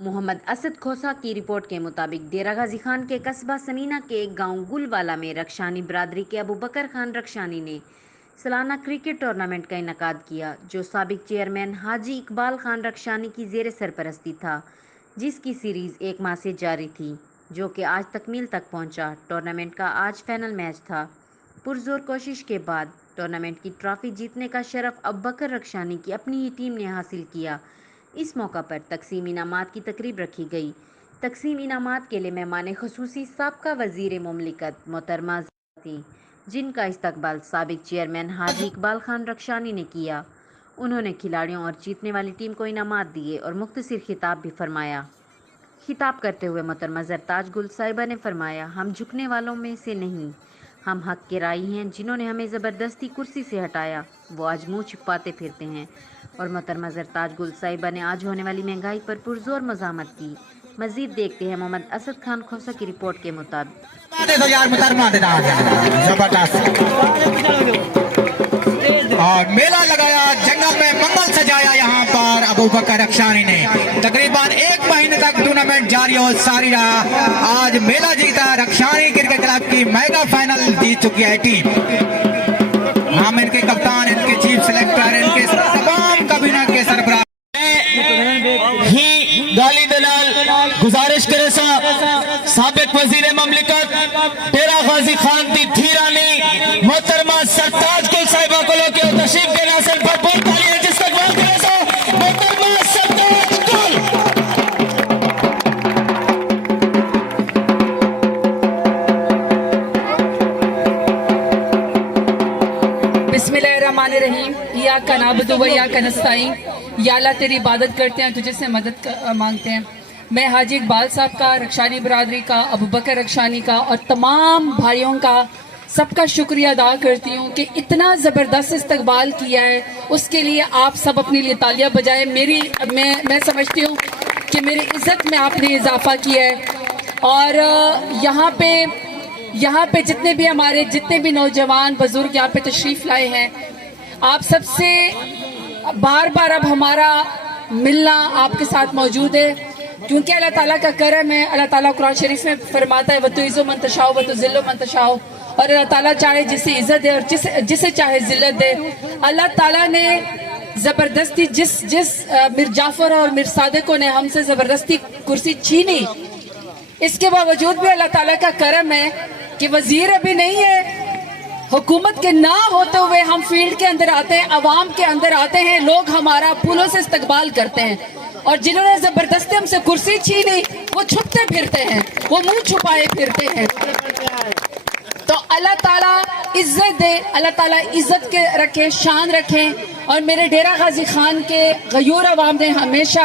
محمد اسد کھوسا کی رپورٹ کے مطابق ڈیرہ غازی خان کے قصبہ سمینہ کے ایک گاؤں گلوالا میں رکشانی برادری کے ابو بکر خان رکشانی نے سالانہ کرکٹ ٹورنامنٹ کا انعقاد کیا، جو سابق چیئرمین حاجی اقبال خان رکشانی کی زیر سرپرستی تھا، جس کی سیریز 1 ماہ سے جاری تھی، جو کہ آج تکمیل تک پہنچا۔ ٹورنامنٹ کا آج فائنل میچ تھا۔ پرزور کوشش کے بعد ٹورنامنٹ کی ٹرافی جیتنے کا شرف ابو بکر رکشانی کی اپنی ہی ٹیم نے حاصل کیا۔ اس موقع پر تقسیم انعامات کی تقریب رکھی گئی۔ تقسیم انعامات کے لیے مہمان خصوصی سابقہ وزیر مملکت محترمہ تھیں، جن کا استقبال سابق چیئرمین حاجی اقبال خان رکشانی نے کیا۔ انہوں نے کھلاڑیوں اور جیتنے والی ٹیم کو انعامات دیے اور مختصر خطاب بھی فرمایا۔ خطاب کرتے ہوئے محترمہ زرتاج گل صاحبہ نے فرمایا، ہم جھکنے والوں میں سے نہیں، ہم حق کے رائی ہیں۔ جنہوں نے ہمیں زبردستی کرسی سے ہٹایا، وہ آج منہ چھپاتے پھرتے ہیں۔ اور محترمہ زرتاج گل صاحبہ نے آج ہونے والی مہنگائی پر پرزور مزاحمت کی۔ مزید دیکھتے ہیں محمد اسد خان کھوسا کی رپورٹ کے مطابق۔ اور میلہ لگایا، جنگل میں منگل سجایا یہاں پر ابو بکر رکشانی نے۔ تقریباً 1 مہینے تک ٹورنامنٹ جاری اور ساری رہا۔ آج میلہ جیتا رکشانی کرکٹ کلب کی میگا فائنل جیت چکی ہے ٹیم۔ ہم ان کے کپتان، ان کے چیف سلیکٹر، ان کے تمام کابینہ کے سربراہ ہی گالی دلال گزارش کرے سابق وزیر مملکت ڈیرہ غازی خان دی تھیرانی محترمہ سرتاج گل صاحبہ کو لوگ کے تشریف دینا سے بھرپور تالیاں جس تک بات کرے سو محترمہ سرتاج گل۔ بسم اللہ الرحمن الرحیم۔ ایاک نعبد و ایاک نستعین۔ یا اللہ تیری عبادت کرتے ہیں، تجھے سے مدد مانگتے ہیں۔ میں حاجی اقبال صاحب کا، رکشانی برادری کا، ابو بکر رکشانی کا اور تمام بھائیوں کا سب کا شکریہ ادا کرتی ہوں کہ اتنا زبردست استقبال کیا ہے۔ اس کے لیے آپ سب اپنے لیے تالیاں بجائیں۔ میں سمجھتی ہوں کہ میری عزت میں آپ نے اضافہ کیا ہے۔ اور یہاں پہ جتنے بھی نوجوان بزرگ یہاں پہ تشریف لائے ہیں، آپ سب سے بار بار اب ہمارا ملنا آپ کے ساتھ موجود ہے، کیونکہ اللہ تعالیٰ کا کرم ہے۔ اللہ تعالیٰ قرآن شریف میں فرماتا ہے وَتُعِزُّ مَن تَشَاءُ وَتُذِلُّ مَن تَشَاءُ، اور اللہ تعالیٰ چاہے جسے عزت دے اور جسے چاہے ذلت دے۔ اللہ تعالیٰ نے زبردستی جس میر جعفر اور میر صادق نے ہم سے زبردستی کرسی چھینی، اس کے باوجود بھی اللہ تعالیٰ کا کرم ہے کہ وزیر ابھی نہیں ہے، حکومت کے نہ ہوتے ہوئے ہم فیلڈ کے اندر آتے ہیں، عوام کے اندر آتے ہیں، لوگ ہمارا پھولوں سے استقبال کرتے ہیں۔ اور جنہوں نے زبردستی ہم سے کرسی چھینی، وہ چھپتے پھرتے ہیں، وہ منہ چھپائے پھرتے ہیں۔ تو اللہ تعالیٰ عزت دے، اللہ تعالیٰ عزت کے رکھے، شان رکھیں۔ اور میرے ڈیرہ غازی خان کے غیور عوام نے ہمیشہ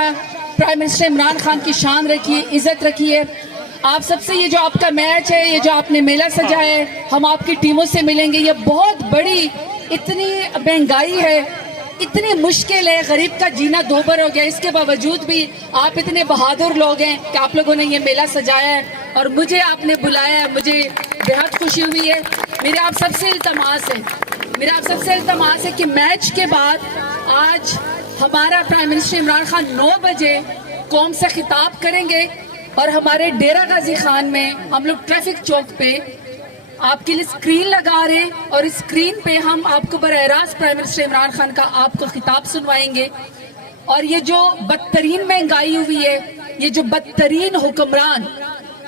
پرائم منسٹر عمران خان کی شان رکھی ہے، عزت رکھی ہے۔ آپ سب سے یہ جو آپ کا میچ ہے، یہ جو آپ نے میلہ سجایا ہے، ہم آپ کی ٹیموں سے ملیں گے۔ یہ بہت بڑی، اتنی مہنگائی ہے، اتنی مشکل ہے، غریب کا جینا دوبر ہو گیا، اس کے باوجود بھی آپ اتنے بہادر لوگ ہیں کہ آپ لوگوں نے یہ میلہ سجایا ہے اور مجھے آپ نے بلایا ہے، مجھے بہت خوشی ہوئی ہے۔ میرے آپ سب سے التماس ہے کہ میچ کے بعد آج ہمارا پرائم منسٹر عمران خان 9 بجے قوم سے خطاب کریں گے، اور ہمارے ڈیرہ غازی خان میں ہم لوگ ٹریفک چوک پہ آپ کے لیے اسکرین لگا رہے ہیں، اور اس اسکرین پہ ہم آپ کو براہ راست پرائم منسٹر عمران خان کا آپ کو خطاب سنوائیں گے۔ اور یہ جو بدترین مہنگائی ہوئی ہے، یہ جو بدترین حکمران،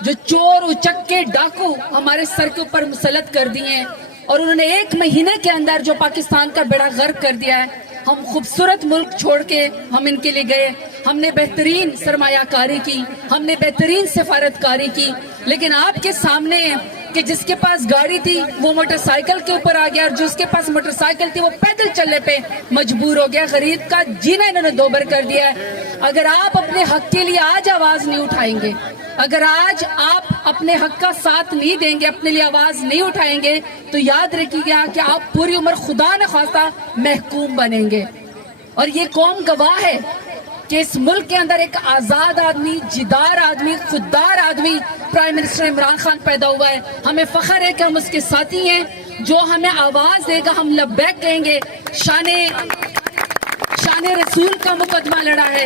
جو چور اچکے ڈاکو ہمارے سر کے اوپر مسلط کر دیے ہیں، اور انہوں نے 1 مہینے کے اندر جو پاکستان کا بیڑا غرق کر دیا ہے، ہم خوبصورت ملک چھوڑ کے ہم ان کے لیے گئے، ہم نے بہترین سرمایہ کاری کی، ہم نے بہترین سفارت کاری کی، لیکن آپ کے سامنے کہ جس کے پاس گاڑی تھی وہ موٹر سائیکل کے اوپر آ گیا، اور جس کے پاس موٹر سائیکل تھی وہ پیدل چلنے پہ مجبور ہو گیا۔ غریب کا جینا انہوں نے دوبر کر دیا ہے۔ اگر آپ اپنے حق کے لیے آج آواز نہیں اٹھائیں گے، اگر آج آپ اپنے حق کا ساتھ نہیں دیں گے، اپنے لیے آواز نہیں اٹھائیں گے، تو یاد رکھیے گا کہ آپ پوری عمر خدا نہ خواستہ محکوم بنیں گے۔ اور یہ قوم گواہ ہے کہ اس ملک کے اندر ایک آزاد آدمی، جدار آدمی، خوددار آدمی پرائم منسٹر عمران خان پیدا ہوا ہے۔ ہمیں فخر ہے کہ ہم اس کے ساتھی ہیں۔ جو ہمیں آواز دے گا ہم لبیک کہیں گے۔ شان رسول کا مقدمہ لڑا ہے،